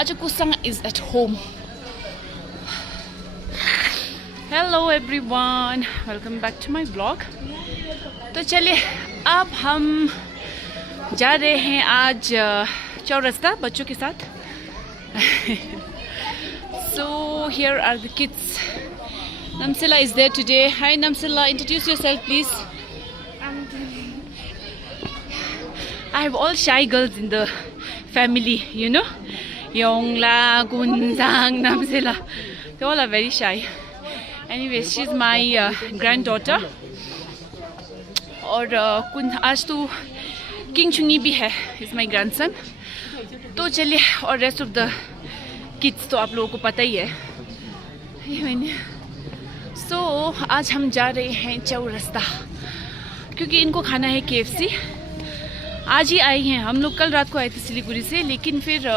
आज Kusang is at home. Hello everyone, welcome back to my vlog. तो चलिए अब हम जा रहे हैं आज चौरस्ता बच्चों के साथ. So here are the kids. Namsila is there today. Hi Namsila, introduce yourself please. I have all shy girls in the family, you know. Yongla, Gunzang, Namsila. They all are very shy. Anyways, she's my granddaughter. और आज तो king चुंगी भी है, is my grandson. तो चलिए, और rest of the kids तो आप लोगों को पता ही है. So आज हम जा रहे हैं चौरस्ता क्योंकि इनको खाना है KFC. आज ही आई हैं हम लोग. कल रात को आए थे सिलीगुड़ी से, लेकिन फिर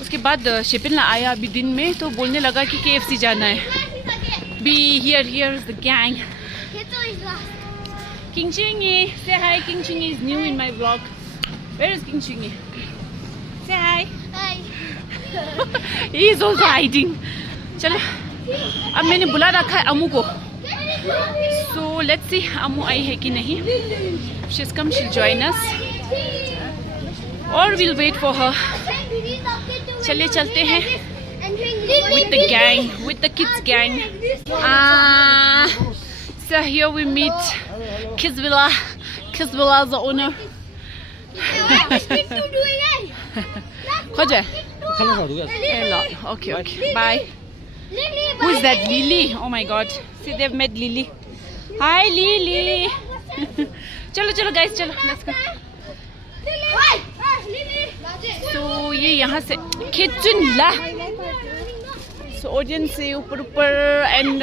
उसके बाद शिपिन आया अभी दिन में, तो बोलने लगा कि KFC जाना है. Be here is the gang. King Chungi, say hi. King Chungi is new in my vlog. Where is King Chungi? Say hi. Hi. He is also hiding. चलो, अब मैंने बुला रखा है अम्मू को. So let's see अम्मू आई है कि नहीं. She's come, she'll join us. Or we'll wait for her. चलिए चलते हैं. With the gang, with the kids gang. So here we meet Kizvilla. Kizvilla is the owner. Khoja? Hello. Okay. Bye. Who is that? Lily? Oh my God. See, they've met Lily. Hi, Lily. चलो guys, चलो. Let's go. So ये यहाँ से kitchen ला. So audience से ऊपर and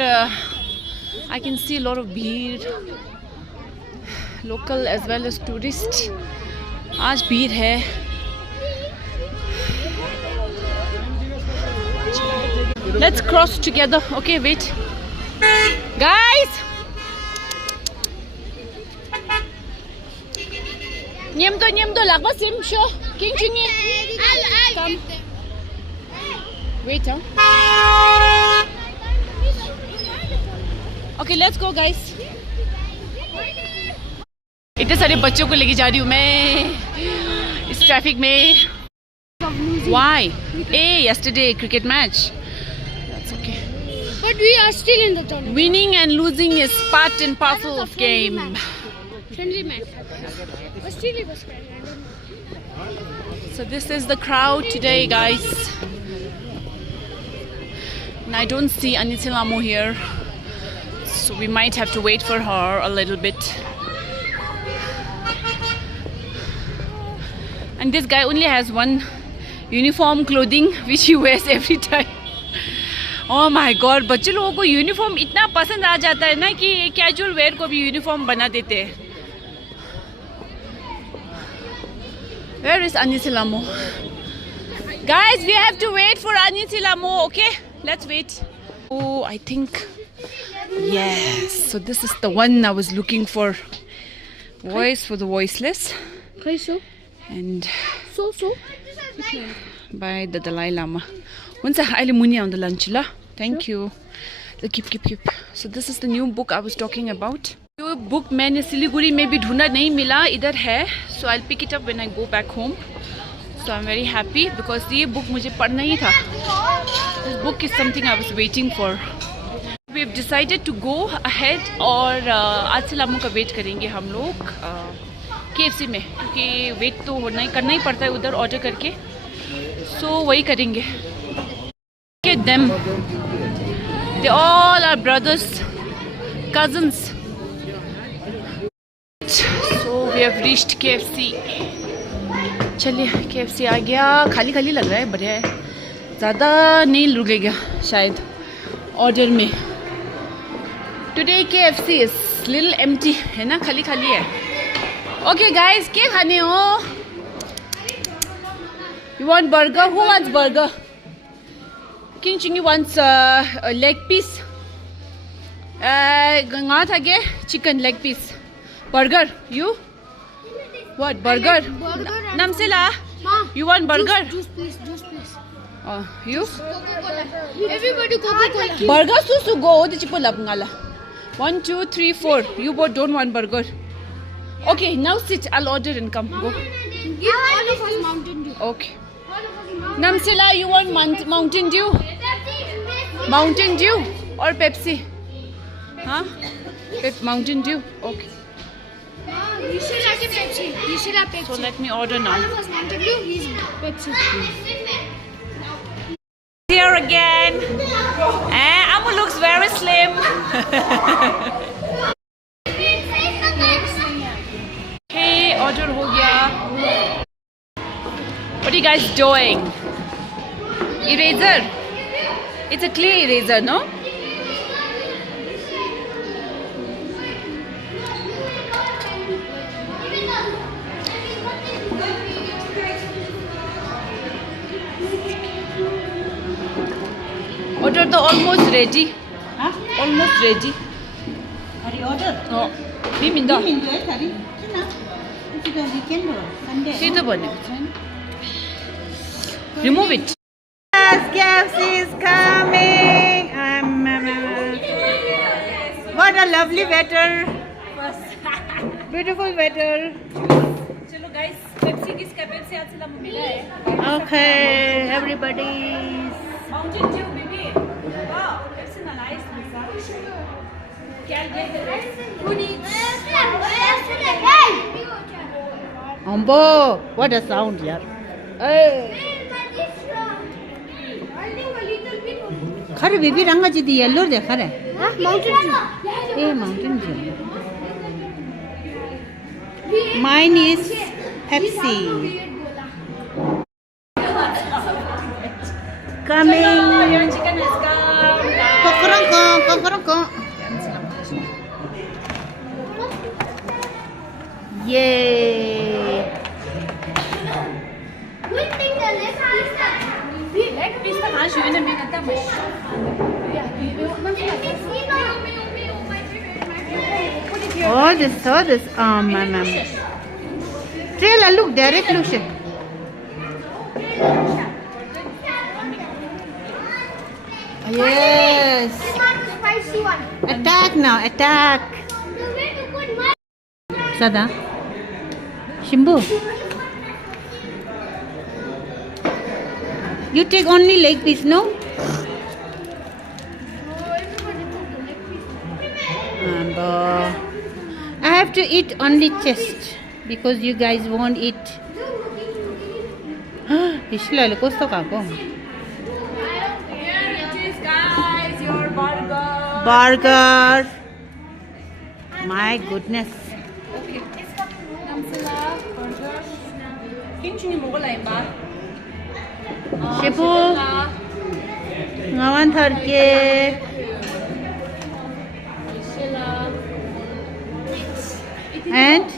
I can see a lot of भीड़, local as well as tourist. आज भीड़ है. Let's cross together. Okay, wait, guys. Nyem to lagba sim show. King Chungi. Come. Wait, huh? Okay, let's go, guys. इतने सारे बच्चों को लेके जा रही हूँ मैं इस ट्रैफिक में. Why? Yesterday cricket match. That's okay. But we are still in the tournament. Winning and losing is part and parcel of game. Friendly match. But still it was friendly. So this is the crowd today, guys. And I don't see Anisilamu here. So we might have to wait for her a little bit. And this guy only has one uniform clothing which he wears every time. Oh my God, बच्चे लोगों को uniform इतना पसंद आ जाता है ना कि casual wear को भी यूनिफॉर्म बना देते हैं. Where is Anisilamu? Guys, we have to wait for Anisilamu, okay? Let's wait. Oh, I think yes. So this is the one I was looking for. Voice for the voiceless. So? And So? by the Dalai Lama. Once I muni on the lunch la. Thank you. So keep. So this is the new book I was talking about. ये book मैंने सिलीगुड़ी में भी ढूंढा, नहीं मिला, इधर है. So I'll pick it up when I go back home. So I'm very happy because ये बुक मुझे पढ़ना ही था. This book is something I was waiting for. We've decided to go ahead और आज से लामू का वेट करेंगे हम लोग KFC में, क्योंकि वेट तो करना ही पड़ता है उधर ऑर्डर करके. So वही करेंगे. Look at them. They all are brothers, cousins. So we have reached KFC. चलिए KFC आ गया. खाली लग रहा है, बढ़िया है. ज़्यादा नहीं रुकेगा शायद ऑर्डर में. Today KFC is little empty है ना, खाली है. Okay guys, क्या खाने हो? You want burger? Who wants burger? King Chungi wants a leg piece. Nga था क्या? Chicken leg piece. Burger. You? What? Burger? Burger. Namsila. Ma. You want burger? Juice please, juice please. You? Coca-Cola. Everybody Coca-Cola. Burger susu go. The chipo lap ngala. 1, 2, 3, 4. You both don't want burger. Okay, now sit. I'll order and come. Go. Give all of us Mountain Dew. Okay. Namsila, you want Mountain Dew? Mountain Dew or Pepsi? Huh? Mountain Dew. Okay. You should like a Pepsi. You should have Pepsi. So let me order now. All of us Mountain Dew. He's Pepsi. Here again. Amu looks very slim. Okay, order ho gaya. What are you guys doing? Eraser. It's a clay eraser, no? Order the almost ready. Huh? Almost ready. Hari order? Oh, biminda. Biminda hari. Kina? Itu dah weekend loh, Sunday. See the bunny. Remove it. Yes, KFC is coming. What a lovely weather. Beautiful weather. चलो guys, Pepsi किसका Pepsi आज से लम्बा मिला है. Okay, everybody. Mountain Dew, baby. Wow, Pepsi na nice. Can get the rest. Who needs? Ambo, what a sound, yaar. Khare baby रंगा जी दी yellow देखा रहे. Mountain Dew. ये Mountain Dew. Mine is Pepsi. Coming. Your chicken has come. Kokoroko, kokoroko. Yay. Leg piece का कहाँ शुरू में करता है. Oh, this. Oh, man. Trailer, look, direct look. Yes. Spicy one. Attack now, attack. Sada. Shimbu. You take only leg piece, no? I have to eat only chest because you guys won't eat. Ishla, look what's the kako. Here it is, guys. Your burger. Burger. My goodness. Okay. Namsala burger. Kinchuni mo lai ba. Shibu. Ngawan tharke. And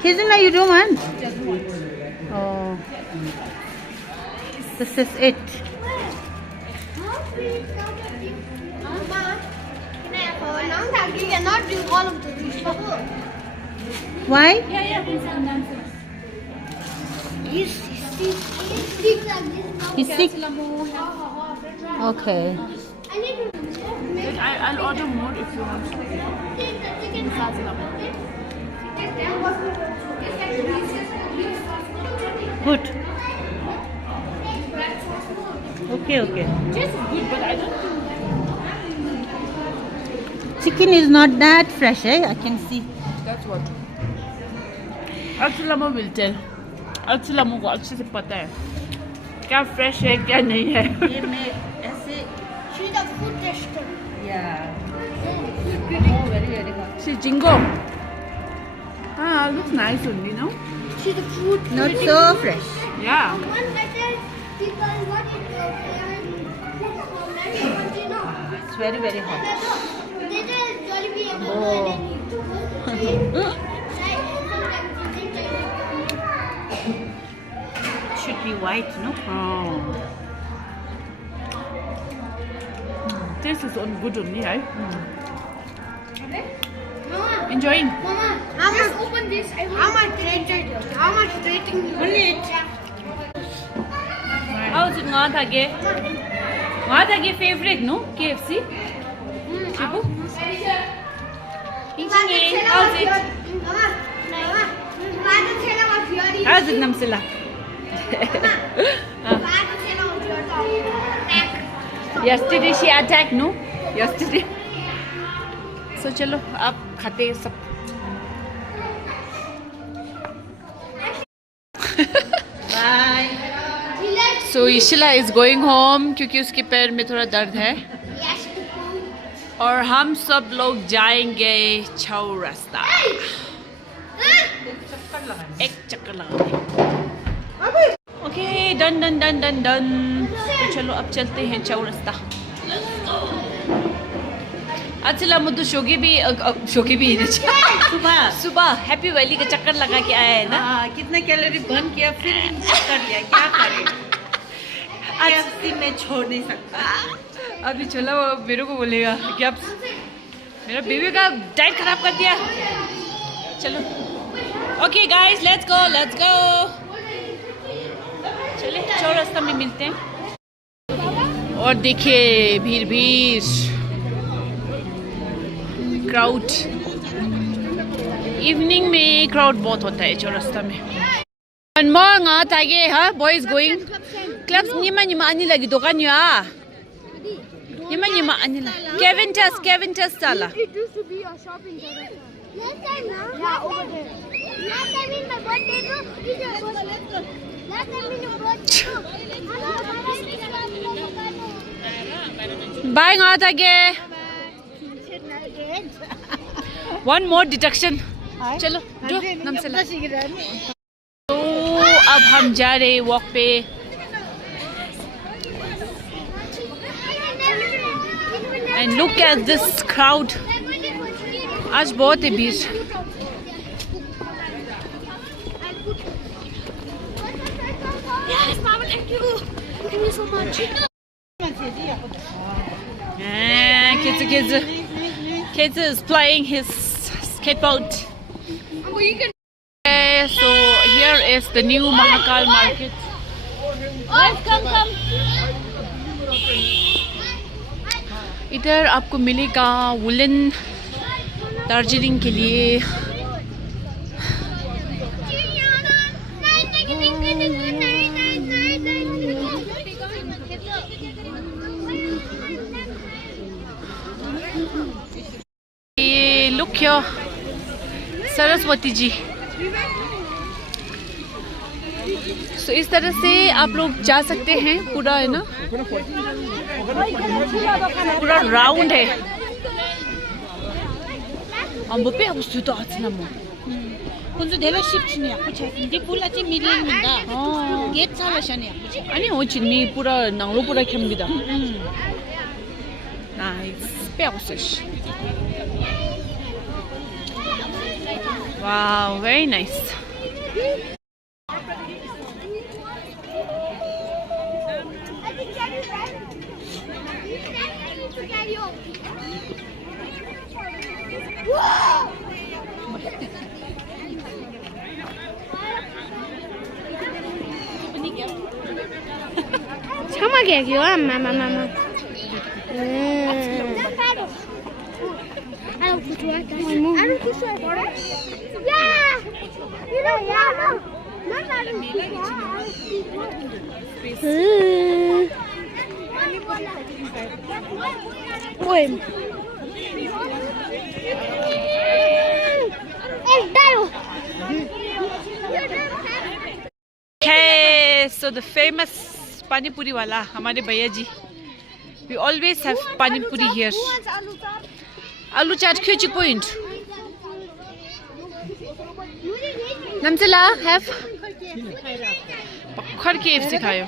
Kizuna, you don't want? Oh, this is it. You cannot drink all of the juice. Why? He's sick like this. He's sick. Okay. I need to I'll order more if you want. take the chicken. Good. Okay. Just good, but I don't think. Chicken is not that fresh, eh? I can see. That's what. Archulamo will tell. Archulamo को अच्छे से पता है क्या fresh है क्या नहीं है. ये मैं ऐसे. She's a food tester. Yeah. Oh, very hot. See Jingo. Ah, looks nice only, no? She's a food Not so fresh. Yeah. One better people what is It's very hot. This is Jollibee and Oh. Should be white, no? Oh. This is on good only, right? Mama, Enjoying. Mama, how much open this? How much rating? How much rating? Only it. nga thage favorite no KFC. Chibu. How's it? How's it, Namsila? Yesterday she attacked, no? Yesterday. So chalo, ab khate sab. Bye. So Ishila is going home क्योंकि उसके पैर में थोड़ा दर्द है और हम सब लोग जाएंगे चौरास्ता एक चक्कर लगाने okay done done done done done तो चलो अब चलते हैं चौरास्ता अच्छा मुद्दू शोगी भी सुबह हैप्पी वैली का चक्कर लगा के आया है ना कितना कैलोरी बर्न किया फिर कर लिया क्या करें KFC मैं छोड़ नहीं सकता अभी चलो वो मेरे को बोलेगा कि आप मेरा बेबी का डाइट खराब कर दिया चलो ओके गाइस लेट्स गो चले चौरास्ता में मिलते हैं और देखिए भीड़ क्राउड इवनिंग में क्राउड बहुत होता है चौरास्ता में morning tage ha boys going clubs nima ani lagi dokan ya nima ani la Kevin test sala It used to be a shopping center. Last time, yeah, over there. Last time in my birthday, no, last time in your birthday, bye nga tage one more deduction चलो जो नमस्ते तो अब हम जा रहे walk पे and look at this crowd आज बहुत है भीड़ Yes, Mama, thank you. Thank you so much. Kids is playing his skateboard. So here is the new Mahakal market. Come. इधर आपको मिलेगा वुलन दार्जिलिंग के लिए ये लुक हियर सरस्वती जी तो इस तरह से आप लोग जा सकते हैं पूरा है ना पूरा राउंड है पे तो अच्छा ना kunzu dela ship chini yakucha ndi pula chi milling minda gate sala shani yakucha 아니 어찌니 पूरा नांगलो पूरा 켭니다 나이스 빼고스시 와우 very nice 참하게 해요, 마마. Okay, so the famous pani puri wala हमारे भैया जी we always have pani puri here आलू चाट क्यों point नमस्ला have पखर KFC खायो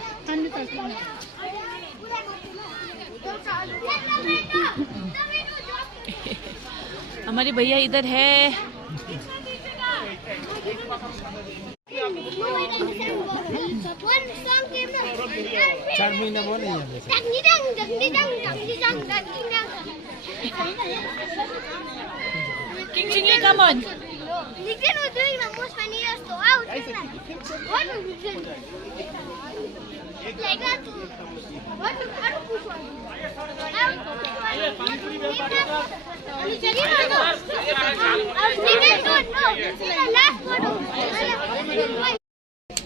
हमारे भैया इधर है King Chingy, come on. Nitin was doing the most funniest so I was just like, what was Nitin doing? Like that. What was how to push one?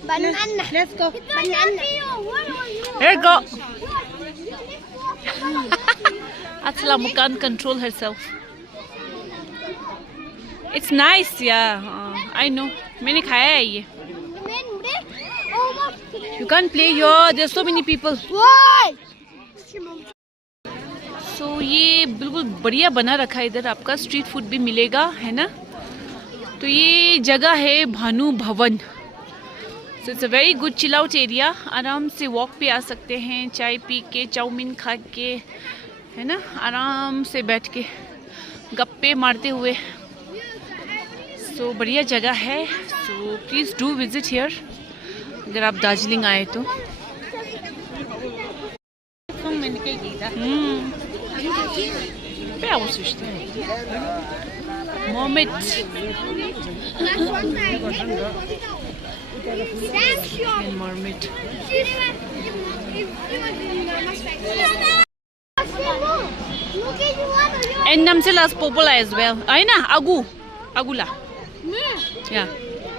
Banana. Let's go. Banana. Here go. Atla can't control herself. It's nice, yeah. I know. मैंने खाया है ये. You can't play here. There's so many people. So ये बिल्कुल बढ़िया बना रखा है इधर आपका स्ट्रीट फूड भी मिलेगा है ना. तो ये जगह है भानु भवन. So it's a very good chill out area. आराम से वॉक पे आ सकते हैं चाय पी के चाउमीन खा के है ना आराम से बैठ के गप्पे मारते हुए. So बढ़िया जगह है. So please do visit here अगर आप दार्जिलिंग आए तो. Bayağı olsun işte. Muhammed. Muhammed. And Namsila is popular as well. Ayna, Agu. Agula. Yeah.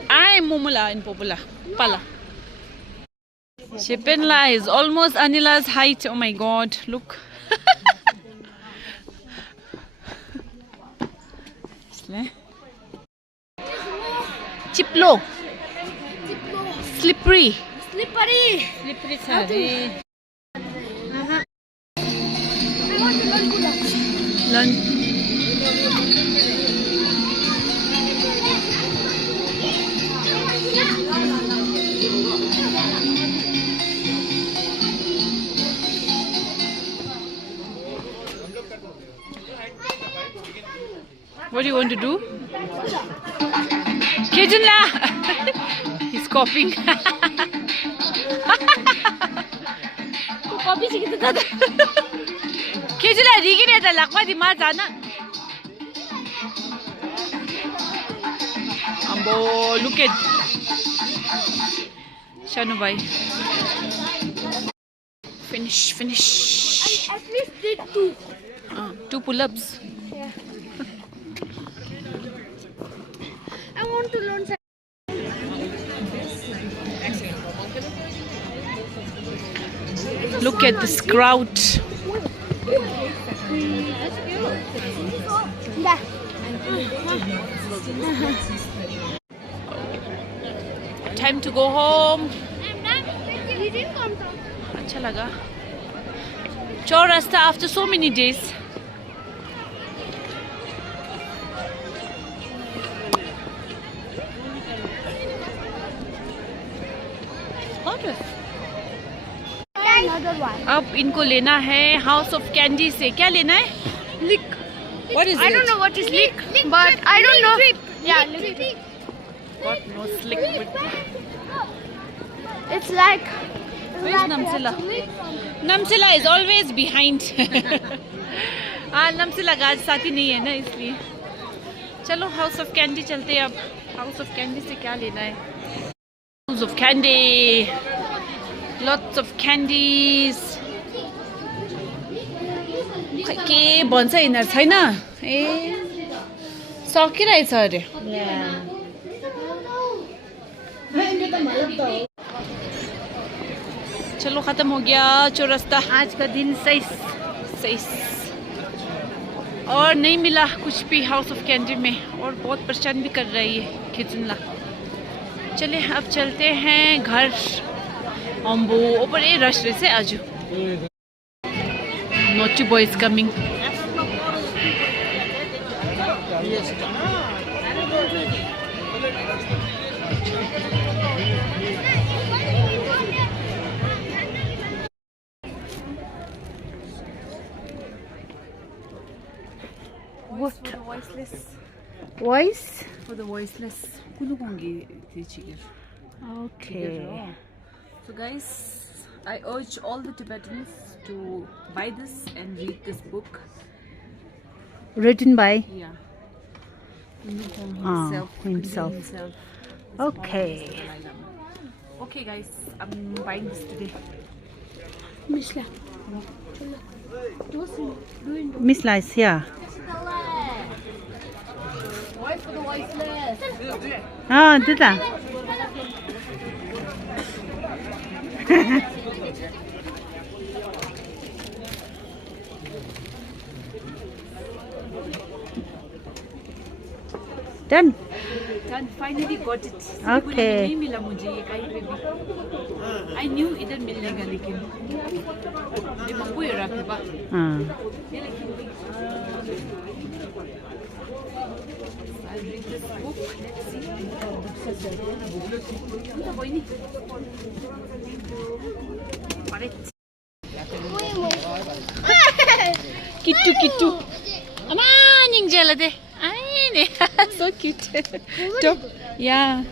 I am Momula in popular. Pala. Shipinla is almost Anila's height. Oh my god. Look. Chiplo. Slippery. Slippery. Slippery sorry. Lunch. What do you want to do? Kijunla! He's copying. Copy sikit na. Kijunla, rigin ito. Lakwa di mazana. Ambo, look at. Shanu bhai. Finish. At least did two. 2 pull-ups. Yeah. I want to learn. Look at this crowd. Yeah. Time to go home. He didn't come down. अच्छा लगा. Chaurasta after so many days. Another one. अब इनको लेना है house of candy से. क्या लेना है? लिक. What is I it? don't know what is lick, but I don't know. Yeah, lick. What knows liquid? It's like. Where's Namsila? Namsila is always behind. Namsila का आज साथी नहीं है ना इसलिए. चलो हाउस ऑफ कैंडी चलते हैं अब. हाउस ऑफ कैंडी से क्या लेना है? House of candy. Lots of candies. के भन्छ यिनीहरू छैन? ए सकिरहेछ अरे. चलो खत्म हो गया चौरस्ता. आज का दिन सही. और नहीं मिला कुछ भी हाउस ऑफ कैंडी में और बहुत परेशान भी कर रही है खिचनला. चले अब चलते हैं घर. अम्बो ऊपर ये रश रहे से आज. Naughty boy is coming. What? For the voiceless. Voice? For the voiceless. Kunu kongi teaching. Okay. So guys, I urge all the Tibetans to buy this and read this book. Written by? Yeah. himself. Okay. Okay guys, I'm buying this today. Mishla. Misla is here. Voice for the voiceless. Ah, Dida. Done. Done. Finally got it. Okay. नहीं मिला मुझे ये कहीं पे भी. I knew इधर मिलेगा लेकिन ये मम्बू ये रहा था. ये लेकिन I'll read this book. Let's see. कोई नहीं. Kittu kittu. Aman yung jala de. Ay, so cute. Top. Yeah.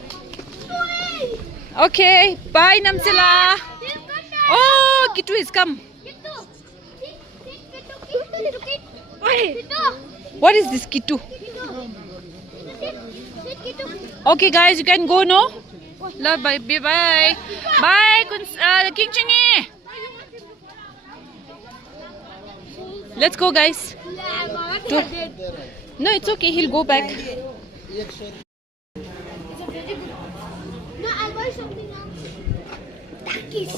Okay. Bye, Namsila. Oh, Kittu has come. What is this, Kittu? Okay, guys, you can go, no? Love, bye, bye, bye. Bye, King Chingy. Let's go, guys. No, it's okay. He'll go back. No, I'll buy something else. Takis.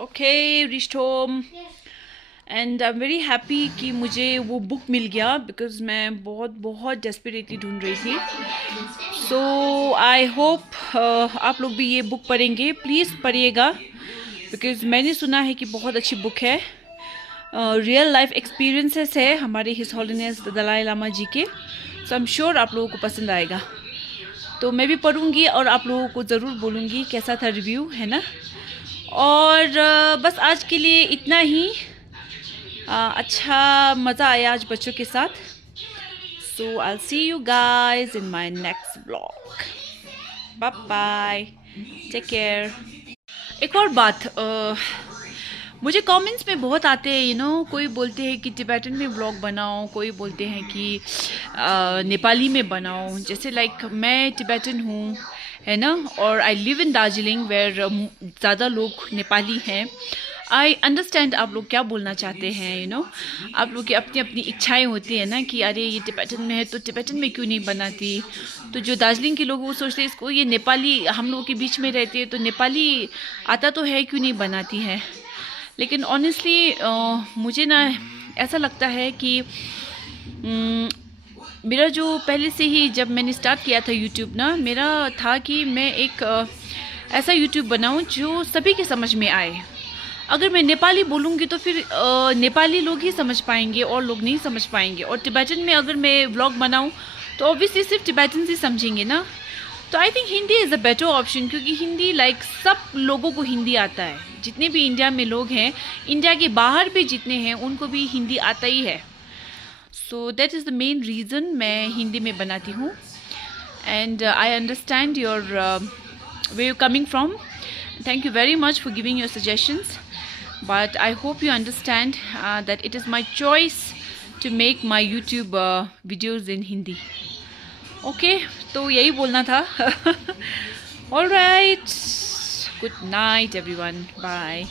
Okay, reached home. And I'm very happy कि मुझे वो book मिल गया because मैं बहुत desperately ढूंढ रही थी. So I hope आप लोग भी ये बुक पढ़ेंगे. Please पढ़िएगा because मैंने सुना है कि बहुत अच्छी बुक है. रियल लाइफ एक्सपीरियंसेस है हमारे हिज होलीनेस दलाई लामा जी के. सो आई एम श्योर आप लोगों को पसंद आएगा. तो मैं भी पढ़ूंगी और आप लोगों को ज़रूर बोलूँगी कैसा था रिव्यू, है ना. और बस आज के लिए इतना ही. अच्छा मज़ा आया आज बच्चों के साथ. So I will see you guys in my next blog. Bye bye, take care. एक और बात, मुझे कमेंट्स में बहुत आते हैं, कोई बोलते हैं कि टिबेटन में व्लॉग बनाओ, कोई बोलते हैं कि नेपाली में बनाओ. जैसे लाइक मैं टिबेटन हूँ, है ना, और I live in Darjeeling where ज़्यादा लोग नेपाली हैं. आई अंडरस्टैंड आप लोग क्या बोलना चाहते हैं. आप लोग की अपनी अपनी इच्छाएं होती है ना कि अरे ये टिबेटन में है तो टिबेटन में क्यों नहीं बनाती. तो जो दार्जिलिंग के लोग वो सोचते हैं इसको ये नेपाली हम लोगों के बीच में रहते हैं तो नेपाली आता तो है क्यों नहीं बनाती है. लेकिन ऑनेस्टली मुझे ना ऐसा लगता है कि मेरा जो पहले से ही जब मैंने स्टार्ट किया था यूट्यूब ना, मेरा था कि मैं एक ऐसा यूट्यूब बनाऊं जो सभी के समझ में आए. अगर मैं नेपाली बोलूँगी तो फिर नेपाली लोग ही समझ पाएंगे और लोग नहीं समझ पाएंगे. और टिबेटन में अगर मैं व्लॉग बनाऊँ तो ऑब्वियसली सिर्फ टिबेटन ही समझेंगे ना. तो I think Hindi is a better option क्योंकि हिंदी लाइक सब लोगों को हिंदी आता है. जितने भी इंडिया में लोग हैं, इंडिया के बाहर भी जितने हैं, उनको भी हिंदी आता ही है. So that is the main reason मैं हिंदी में बनाती हूँ. And I understand your way you coming from. Thank you very much for giving your suggestions. But I hope you understand that it is my choice to make my YouTube videos in Hindi. Okay, तो यही बोलना था. All right. Good night, everyone. Bye.